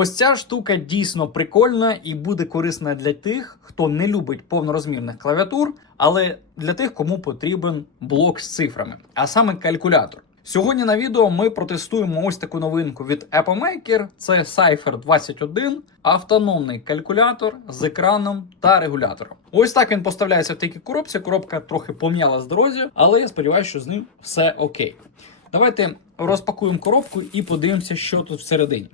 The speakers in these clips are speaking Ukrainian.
Ось ця штука дійсно прикольна і буде корисна для тих, хто не любить повнорозмірних клавіатур, але для тих, кому потрібен блок з цифрами, а саме калькулятор. Сьогодні на відео ми протестуємо ось таку новинку від Apple Maker. Це Cypher 21, автономний калькулятор з екраном та регулятором. Ось так він поставляється в такій коробці. Коробка трохи пом'яла з дорозі, але я сподіваюся, що з ним все окей. Давайте розпакуємо коробку і подивимося, що тут всередині.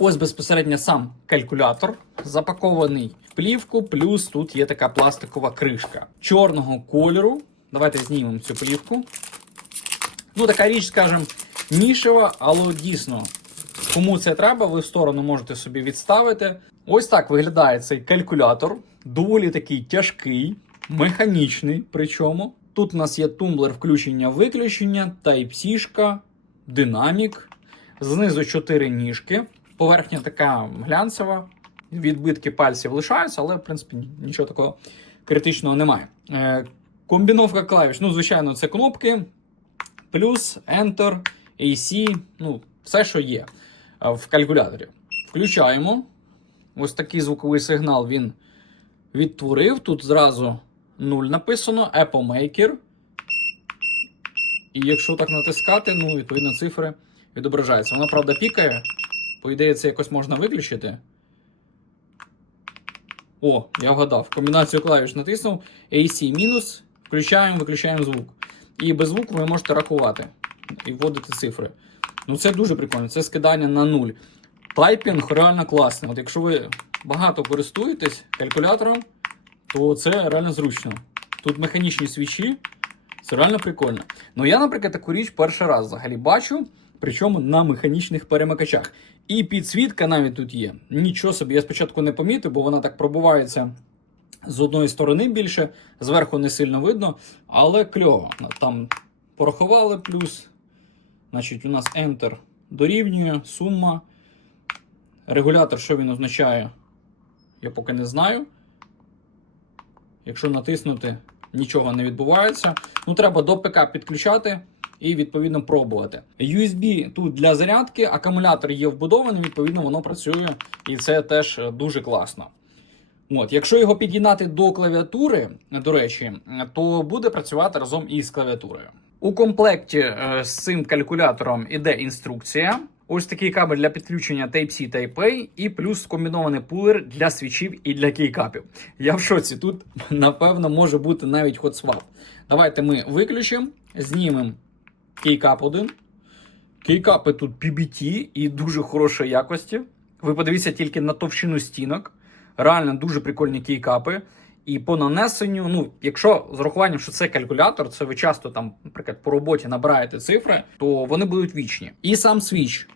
Ось безпосередньо сам калькулятор запакований в плівку, плюс тут є така пластикова кришка чорного кольору. Давайте знімемо цю плівку. Ну, така річ, скажімо, нішева, але дійсно, кому це треба, ви в сторону можете собі відставити. Ось так виглядає цей калькулятор. Доволі такий тяжкий, механічний. Причому тут у нас є тумблер включення-виключення, Type-C, динамік. Знизу 4 ніжки. Поверхня така глянцева. Відбитки пальців лишаються, але в принципі нічого такого критичного немає. Е, комбіновка клавіш, ну, звичайно, це кнопки плюс Enter, AC, ну, все, що є е, в калькуляторі. Включаємо. Ось такий звуковий сигнал він відтворив. Тут зразу 0 написано, Apple Maker. І якщо так натискати, ну, відповідно, цифри відображаються. Вона, правда, пікає. По ідеї, це якось можна виключити. О, я вгадав. Комбінацію клавіш натиснув. AC мінус. Включаємо, виключаємо звук. І без звуку ви можете рахувати і вводити цифри. Ну це дуже прикольно. Це скидання на нуль. Тайпінг реально класний. От якщо ви багато користуєтесь калькулятором, то це реально зручно. Тут механічні свічі. Це реально прикольно. Ну я, наприклад, таку річ перший раз взагалі бачу, причому на механічних перемикачах. І підсвітка навіть тут є. Нічого собі, я спочатку не помітив, бо вона так пробувається з одної сторони більше, зверху не сильно видно, але кльово. Там порахували плюс. Значить, у нас Enter дорівнює, сума. Регулятор, що він означає, я поки не знаю. Якщо натиснути, нічого не відбувається. Ну, треба до ПК підключати і відповідно пробувати. USB тут для зарядки, акумулятор є вбудований, відповідно, воно працює, і це теж дуже класно. От, якщо його під'єднати до клавіатури, до речі, то буде працювати разом із клавіатурою. У комплекті е, з цим калькулятором іде інструкція. Ось такий кабель для підключення Type-C Type-A і плюс комбінований пулер для свічів і для кейкапів. Я в шоці. Тут, напевно, може бути навіть хотсвап. Давайте ми виключимо, знімемо кейкап один. Кейкапи тут PBT і дуже хорошої якості. Ви подивіться тільки на товщину стінок. Реально дуже прикольні кейкапи. І по нанесенню, ну, якщо з урахуванням, що це калькулятор, це ви часто там, наприклад, по роботі набираєте цифри, то вони будуть вічні. І сам свіч.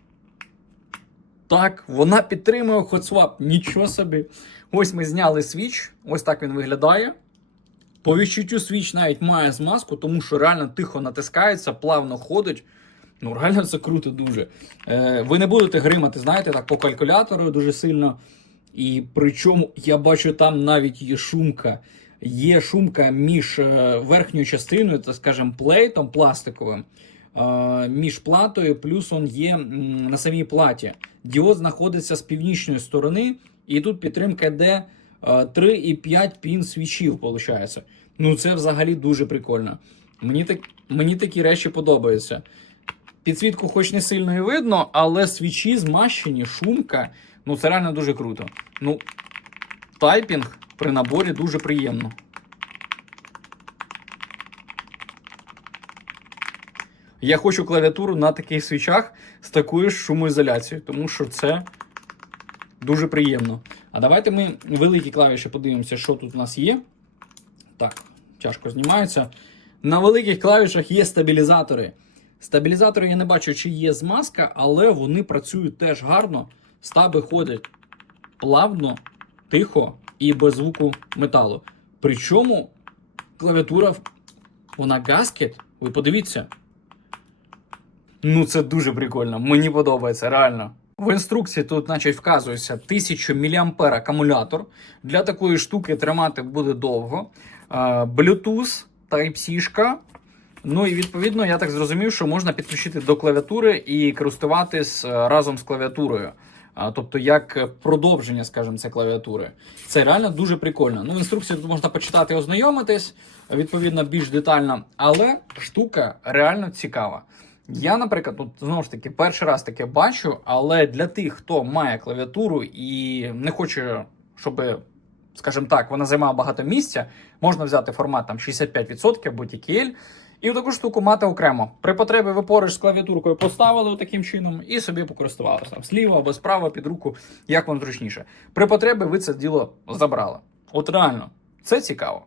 Так, вона підтримує HotSwap. Нічого собі. Ось ми зняли свіч, ось так він виглядає. По відчуттю свіч навіть має змазку, тому що реально тихо натискається, плавно ходить. Ну, реально це круто дуже. Е, Ви не будете гримати, знаєте, так по калькулятору дуже сильно. І причому я бачу, там навіть є шумка. Є шумка між е, верхньою частиною, так скажімо, плейтом пластиковим, е, між платою, плюс он є на самій платі. Діод знаходиться з північної сторони, і тут підтримка йде 3,5 пін свічів, виходить. Ну, це взагалі дуже прикольно. Мені, так, мені такі речі подобаються. Підсвітку хоч не сильно і видно, але свічі змащені, шумка. Ну, це реально дуже круто. Ну, тайпінг при наборі дуже приємно. Я хочу клавіатуру на таких свічах з такою шумоізоляцією, тому що це дуже приємно. А давайте ми великі клавіші подивимося, що тут у нас є. Так, тяжко знімаються. На великих клавішах є стабілізатори. Стабілізатори я не бачу, чи є змазка, але вони працюють теж гарно. Стаби ходять плавно, тихо і без звуку металу. Причому клавіатура вона гаскет. Ви подивіться. Ну, це дуже прикольно. Мені подобається, реально. В інструкції тут, значить, вказується 1000 мА акумулятор. Для такої штуки тримати буде довго. Е, Bluetooth, Type-C. Ну і відповідно, я так зрозумів, що можна підключити до клавіатури і користуватись е, разом з клавіатурою. тобто як продовження, скажімо, цієї клавіатури. Це реально дуже прикольно. Ну, в інструкції тут можна почитати і ознайомитись, відповідно, більш детально, але штука реально цікава. Я, наприклад, тут знову ж таки перший раз таке бачу, але для тих, хто має клавіатуру і не хоче, щоб, скажімо так, вона займала багато місця, можна взяти формат там 65% або TKL, і таку штуку мати окремо. При потребі ви поруч з клавіатуркою поставили таким чином і собі покористувалися там зліва або справа під руку, як вам зручніше. При потребі ви це діло забрали. От реально, це цікаво.